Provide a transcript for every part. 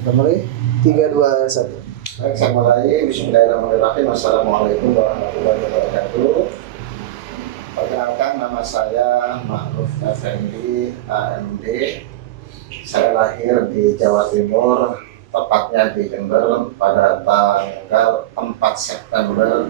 Mulai 3, 2, 1. Baik, saya mulai. Bismillahirrahmanirrahim. Assalamualaikum warahmatullahi wabarakatuh. Perkenalkan, nama saya Ma'ruf Effendi, AMD. Saya lahir di Jawa Timur, tepatnya di Jember pada tanggal 4 September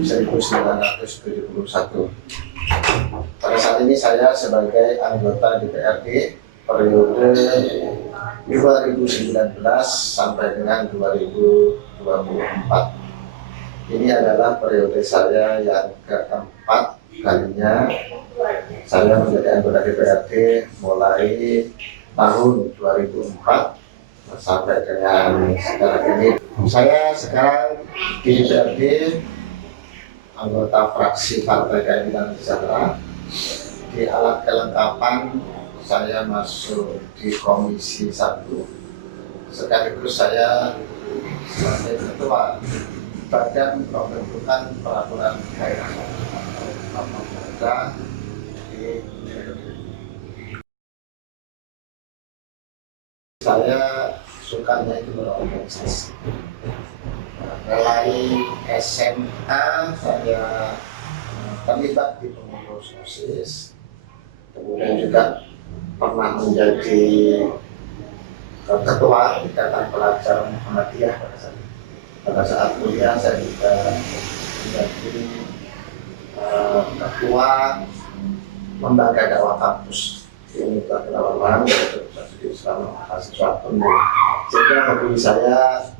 1971. Pada saat ini saya sebagai anggota DPRD periode 2019 sampai dengan 2024. Ini adalah periode saya yang keempat kalinya saya menjadi anggota DPRD, mulai tahun 2004 sampai dengan sekarang ini. Saya sekarang di DPRD anggota fraksi Partai Keadilan Sejahtera. Di alat kelengkapan saya masuk di Komisi 1, sekaligus saya sebagai Ketua Badan Pembentukan Peraturan Daerah di saya sukanya itu berorganisasi. Mulai SMA saya terlibat di pengurus OSIS, kemudian juga pernah menjadi ketua Ikatan Pelajar Muhammadiyah pada saat kuliah. Saya juga menjadi ketua lembaga dakwah kampus di Universitas Lawan, yaitu Studi Islam Mahasiswa Penuh. Sehingga hobi saya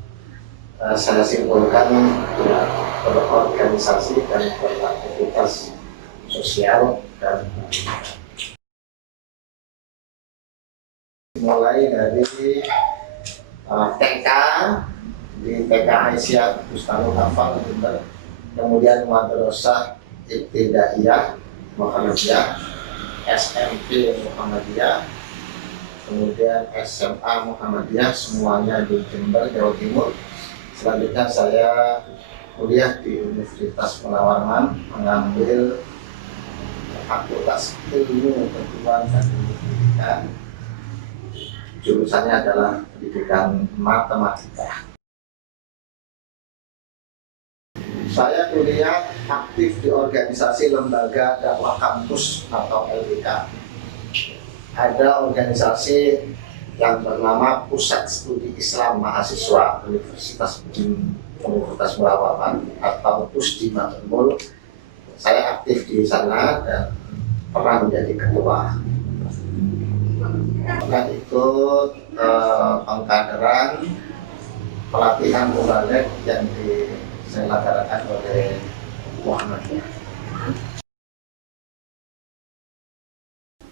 simpulkan ya, berorganisasi dan beraktivitas sosial, dan mulai dari TK di TK Aisyah Bustanul Hafal, kemudian Madrasah Ibtidaiyah Muhammadiyah, SMP Muhammadiyah, kemudian SMA Muhammadiyah, semuanya di Jember, Jawa Timur. Selanjutnya saya kuliah di Universitas Penawarman, mengambil Fakultas Ilmu Pengetahuan dan Ilmu Pendidikan. Jurusannya adalah pendidikan matematika. Saya kuliah aktif di organisasi lembaga dakwah kampus atau LDK. Ada organisasi yang bernama Pusat Studi Islam Mahasiswa Universitas Balikpapan atau PUSDIMA. Saya aktif di sana dan pernah menjadi ketua. Pernah ikut pengkaderan pelatihan mubalik yang diselenggarakan oleh Muhammadiyah.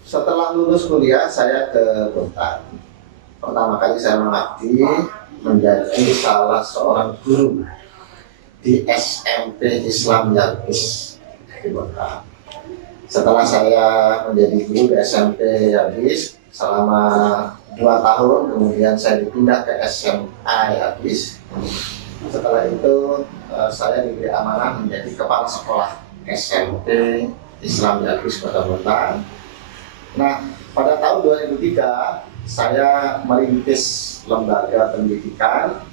Setelah lulus kuliah, saya ke Kota. Pertama kali saya mengabdi menjadi salah seorang guru di SMP Islam Yabis di Kota. Setelah saya menjadi guru di SMP Yabis selama 2 tahun, kemudian saya dipindah ke SMA Yabis. Setelah itu saya diberi amanah menjadi kepala sekolah SMP Islam Yabis Kota Kota. Nah, pada tahun 2003 saya merintis lembaga pendidikan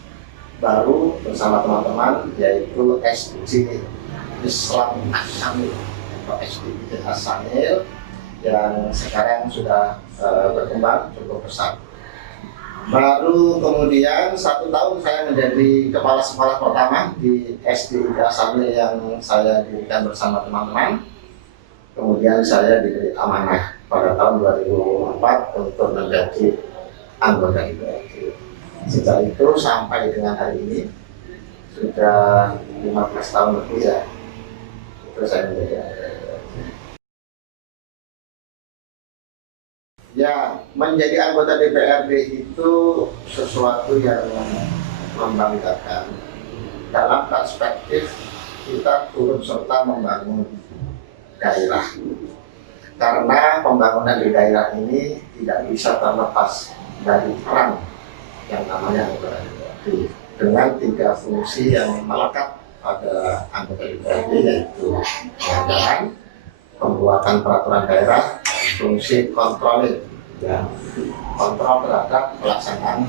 baru bersama teman-teman, yaitu SD Islam As-Samil atau SD As-Samil, yang sekarang sudah berkembang cukup besar. Baru kemudian 1 tahun saya menjadi kepala sekolah pertama di SD As-Samil yang saya dirikan bersama teman-teman. Kemudian saya diberi amanah pada tahun 2004 untuk menjadi anggota DPRD. Sejak itu sampai dengan hari ini sudah 15 tahun lebih ya, itu saya menjadi anggota DPRD. Ya, menjadi anggota DPRD itu sesuatu yang membanggakan dalam perspektif kita turut serta membangun daerah. Karena pembangunan di daerah ini tidak bisa terlepas dari peran yang namanya anggota DPRD, dengan 3 fungsi yang melekat pada anggota DPRD, yaitu pengajaran, pembuatan peraturan daerah, dan fungsi kontrol, ya, kontrol terhadap pelaksanaan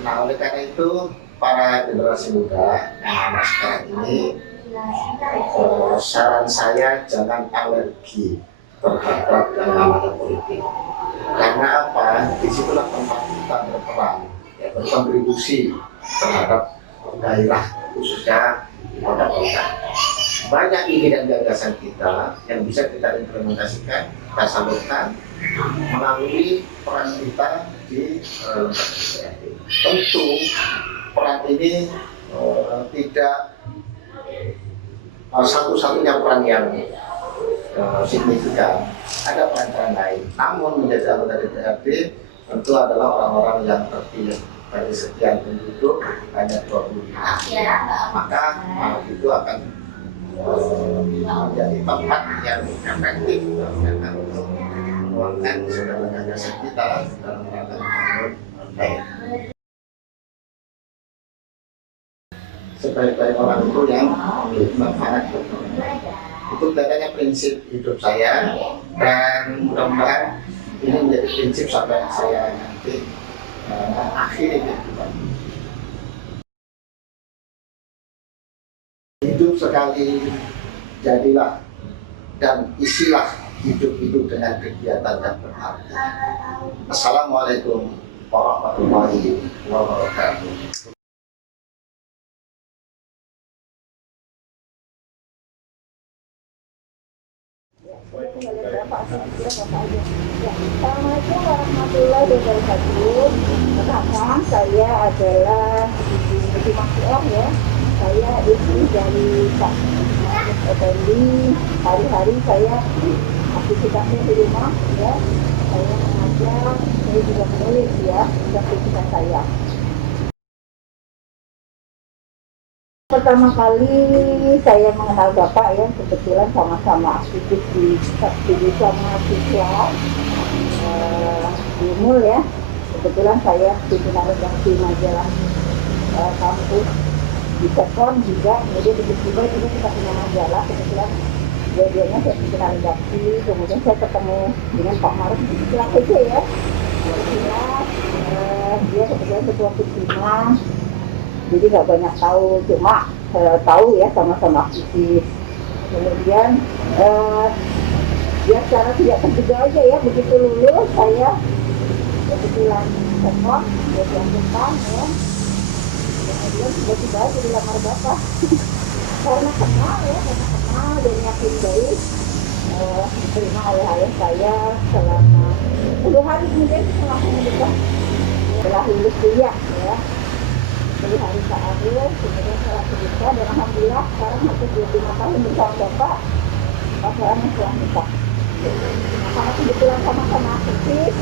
Nah, oleh karena itu para generasi muda yang anak sekarang ini, saran saya jangan alergi terhadap yang namanya politik. Karena apa? Disitulah tempat kita berperan, ya, berkontribusi terhadap daerah khususnya di kota-kota. Banyak ide dan gagasan kita yang bisa kita implementasikan, kita salurkan melalui peran kita di DPRD. Tentu peran ini tidak satu-satunya peran yang signifikan. Ada peran-peran lain. Namun menjadi anggota DPRD tentu adalah orang-orang yang terpilih dari sekian penduduk hanya 25. Maka itu akan menjadi tempat yang efektif dan untuk menuangkan segala gagasan kita dalam rangka membangun daerah. Sebaik-baik orang itu yang bermanfaat. Itu katanya prinsip hidup saya, dan mudah-mudahan ini menjadi prinsip sampai saya nanti akhiri kehidupan. Hidup sekali, jadilah dan isilah hidup-hidup dengan kegiatan yang berarti. Assalamualaikum warahmatullahi wabarakatuh. Assalamualaikum warahmatullahi wabarakatuh. Perkenalkan, saya adalah Ibu Makiah ya. Saya istri dari Pak Mahmud Effendi. Hari-hari saya aktivitasnya di rumah ya. Saya mengajar, saya juga menulis ya aktivitas saya. Pertama kali saya mengenal Bapak ya, kebetulan sama-sama aktivis di Subsidi Mahasiswa di Mul ya. Kebetulan saya pimpinan redaksi majalah kampus di Sekon juga, kemudian tiba-tiba juga kita punya majalah. Kebetulan dua-duanya saya pimpinan redaksi, kemudian saya ketemu dengan Pak Maruf di Silang aja ya. Dia kebetulan ketua pimpinan. Jadi nggak banyak tahu, cuma tahu ya sama-sama aktivis. Kemudian ya secara tidak terduga aja ya, begitu lulus saya kebetulan sekon, dia dianggapkan ya. Kemudian tiba-tiba jadi lamar Bapak. Karena kenal dan yakin baik diterima oleh ayah saya selama 10 hari kemudian setelah menikah, setelah lulus kuliah ya. Dari hari ke akhir, kemudian saya nikah, dan alhamdulillah sekarang hampir 25 tahun bersama Bapak, pasangan setelah nikah. Karena kebetulan sama-sama aktif,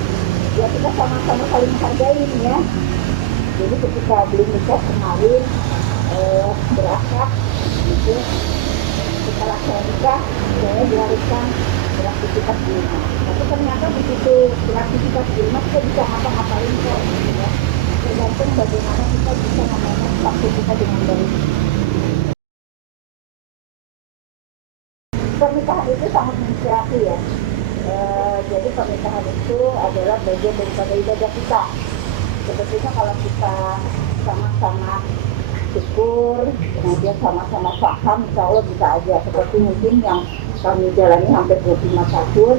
ya kita sama-sama saling menghargai ya. Jadi ketika belum nikah kemarin berakad, gitu. Setelah saya nikah, saya diharuskan beraktivitas di rumah. Tapi ternyata begitu beraktivitas di rumah kita bisa ngapa-ngapain kok, gitu ya. Tergantung bagaimana kita bisa memanage waktu kita dengan baik. Pernikahan itu sangat menginspirasi ya. Jadi pernikahan itu adalah bagian daripada ibadah kita. Sebetulnya kalau kita sama-sama syukur, kemudian sama-sama paham, insya Allah bisa aja. Seperti mungkin yang kami jalani hampir 25 tahun.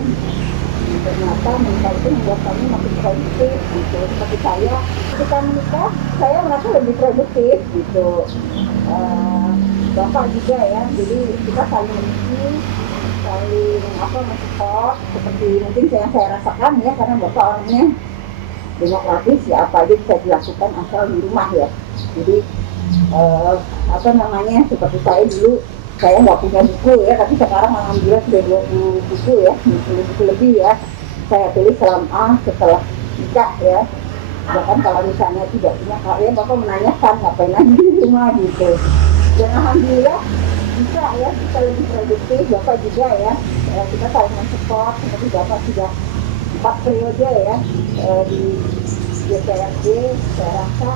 Ternyata menikah itu membuat kami makin produktif gitu. Seperti saya, ketika menikah saya merasa lebih produktif gitu. Bapak juga ya, jadi kita saling mengisi, saling mensupport seperti mungkin saya rasakan ya, karena Bapak orangnya demokratis ya, apa aja bisa dilakukan asal di rumah ya. Jadi seperti saya dulu, saya nggak punya buku ya, tapi sekarang alhamdulillah sudah 20 buku ya, 20 buku lebih ya saya tulis selama setelah nikah ya. Bahkan kalau misalnya tidak punya karya, Bapak menanyakan ngapain lagi di rumah gitu. Dan alhamdulillah bisa ya, kita lebih produktif. Bapak juga ya, kita saling mensupport. Seperti Bapak sudah 4 periode ya di DPRD, saya rasa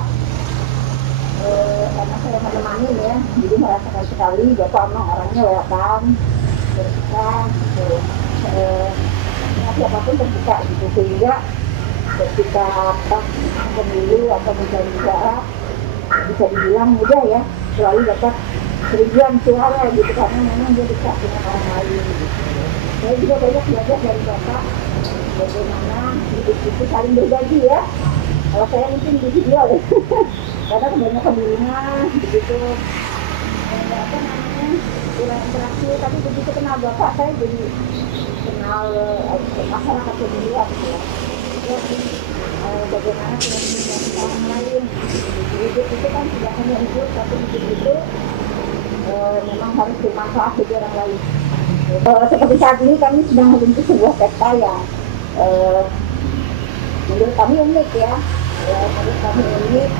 karena saya menemani ya, jadi merasakan sekali Bapak memang orangnya welcome, terbuka gitu. Siapapun terbuka gitu, sehingga ketika pas pemilu atau negara bisa dibilang mudah ya, selalu dapat ribuan suara gitu karena memang dia dekat dengan orang lain gitu. Saya juga banyak belajar dari Bapak bagaimana hidup itu saling berbagi ya. Kalau saya mungkin di video ya, karena kebanyakan di rumah begitu apa namanya kurang interaksi, tapi begitu kenal Bapak saya jadi kenal masyarakat di luar gitu ya. Bagaimana kita menjadi orang lain. Hidup itu kan tidak hanya hidup, tapi hidup itu memang harus bermanfaat bagi orang lain. Seperti saat ini kami sedang membentuk sebuah peta yang menurut kami unik ya. Menurut kami unik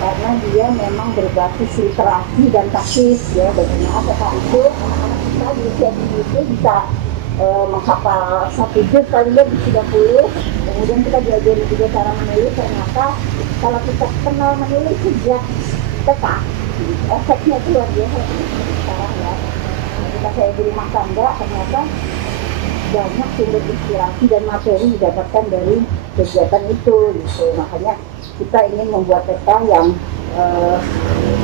karena dia memang berbasis literasi dan taktis ya. Bagaimana peta itu anak-anak kita di usia dini itu bisa menghafal 1 juz kali lebih 30. Kemudian kita diajari juga cara menulis. Ternyata kalau kita kenal menulis sejak TK, efeknya itu luar biasa sekarang ya. Ketika saya di rumah tangga, ternyata banyak sumber inspirasi dan materi didapatkan dari kegiatan itu gitu. Makanya kita ingin membuat peta yang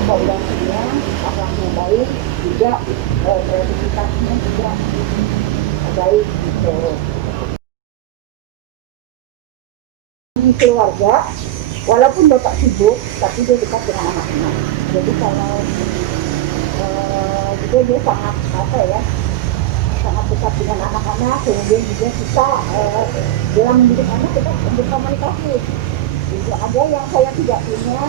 fondasinya akhlaknya baik, juga kreativitasnya juga baik gitu. Di keluarga, walaupun Bapak sibuk, tapi dia dekat dengan anak-anak. Jadi kalau juga dia sangat apa ya, sangat dekat dengan anak-anak. Kemudian juga kita dalam mendidik anak kita berkomunikasi. Jadi ada yang saya tidak punya,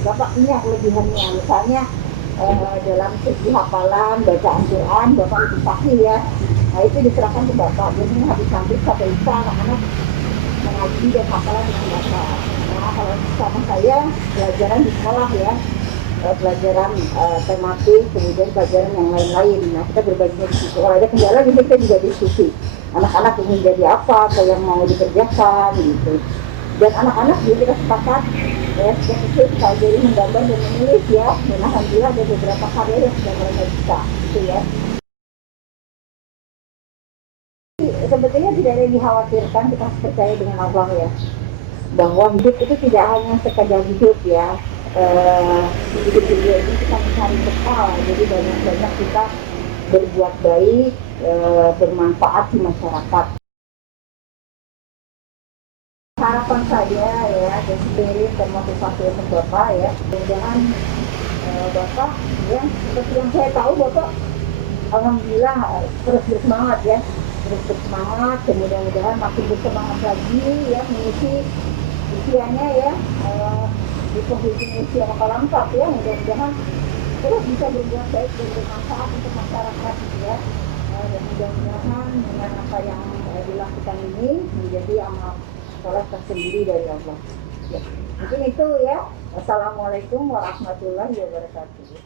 Bapak punya kelebihannya. Misalnya dalam segi hafalan, bacaan Quran, Bapak lebih paham ya. Nah itu diserahkan ke Bapak. Jadi habis-habis sampai bisa anak-anak mengaji dan hafalan dengan Bapak. Nah kalau sama saya pelajaran di sekolah ya, pelajaran tematik, kemudian pelajaran yang lain-lain. Nah kita berbaginya di situ. Kalau ada kendala bisa kita juga diskusi. Anak-anak ingin jadi apa yang mau dikerjakan gitu. Dan anak-anak juga kita sepakat ya, sejak kecil kita jadi menggambar dan menulis ya. Dan alhamdulillah ada beberapa karya yang sudah mereka bisa gitu ya. Sebetulnya tidak ada yang dikhawatirkan, kita harus percaya dengan Allah ya, bahwa hidup itu tidak hanya sekadar hidup ya. Hidup dunia ini kita mencari bekal, jadi banyak-banyak kita berbuat baik, bermanfaat di masyarakat. Harapan saya ya, dan spirit dan motivasi untuk Bapak ya, mudah-mudahan Bapak ya, seperti yang saya tahu Bapak alhamdulillah terus bersemangat ya, terus bersemangat, dan mudah-mudahan makin bersemangat lagi ya, mengisi usianya ya, di penghujung usia bakal lengkap ya, mudah-mudahan terus bisa berbuat baik dan bermanfaat untuk masyarakat ya. Dan mudah-mudahan dengan apa yang dilakukan ini menjadi amal soleh tersendiri dari Allah ya. Mungkin itu ya. Wassalamualaikum warahmatullahi wabarakatuh.